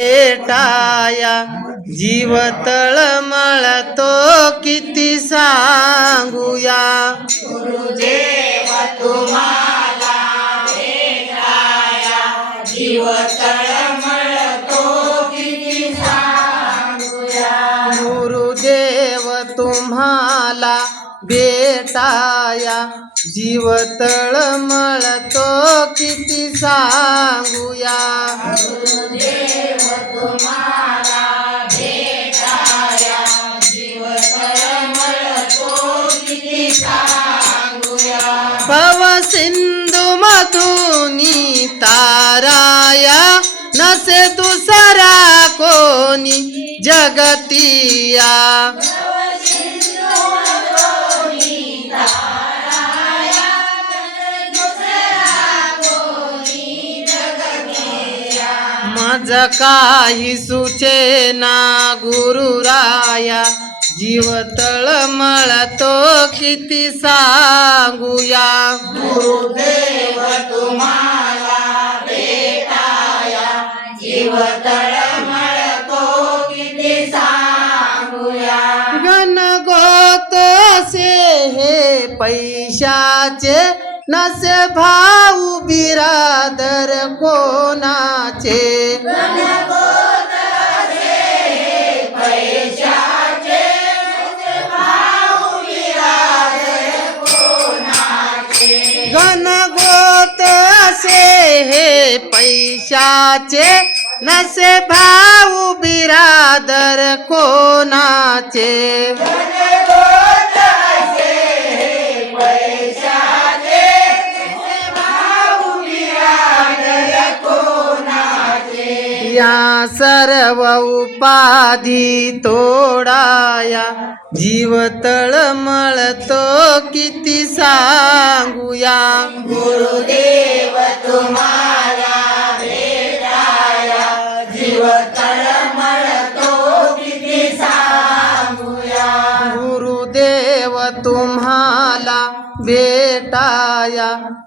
भेटाया जीव तळमळतो किती सांगूया. गुरुदेव तुम्हाला भेटाया जीव तळमळतो किती सांगूया. गुरुदेव तुम्हाला बेटाया जीव तळमळतो किती सांगूया. भव सिंधु मधुनी ताराया नसे दुसरा कोणी जगतिया. माझ काही सुचेना गुरुराया जीव तळमळतो किती सांगूया. गणगोत असे हे पैशाचे नसे भाऊ बिरादर कोणाचे? गणगोत असे हे पैशाचे नसे भाऊ बिरादर कोणाचे? या सर्व उपाधी तोडाया. जीव तळमळतो किती सांगूया. गुरुदेव तुम्हाला भेटाया. जीव तळमळतो किती सांगूया.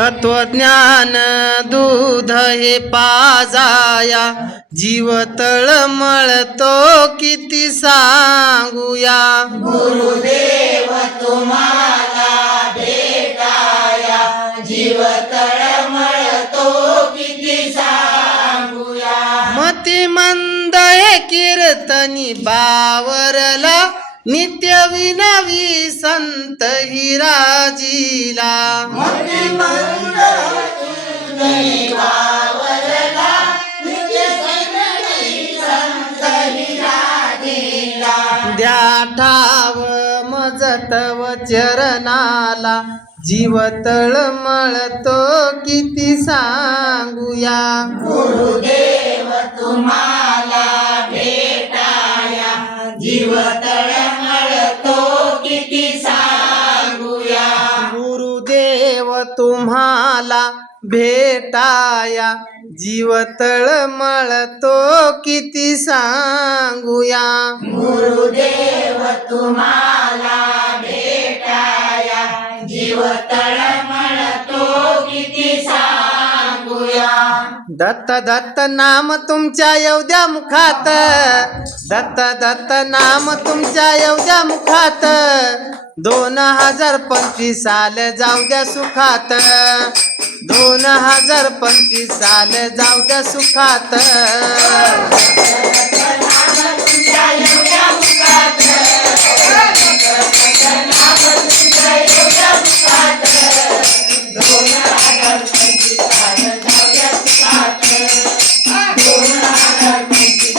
तत्वज्ञान दूध हे पाजाया. जीव तळमळतो किती सांगूया. मती मंद हे कीर्तनी बावरला. नित्य विनवी संत हिराजीला. ठाव मजतव चरणाला जीव तळमळतो किती सांगूया. गुरुदेव तुम्हाला भेटाया जीव तळमळतो किती सांगूया. दत्त दत्त नाम तुमच्या एवढ्या मुखात. दत्त दत्त नाम तुमच्या एवढ्या मुखात. दोन हजार पंचवीस साल जाऊ द्या सुखात. दोन हजार पंचवीस साल जाऊ द्या सुखात.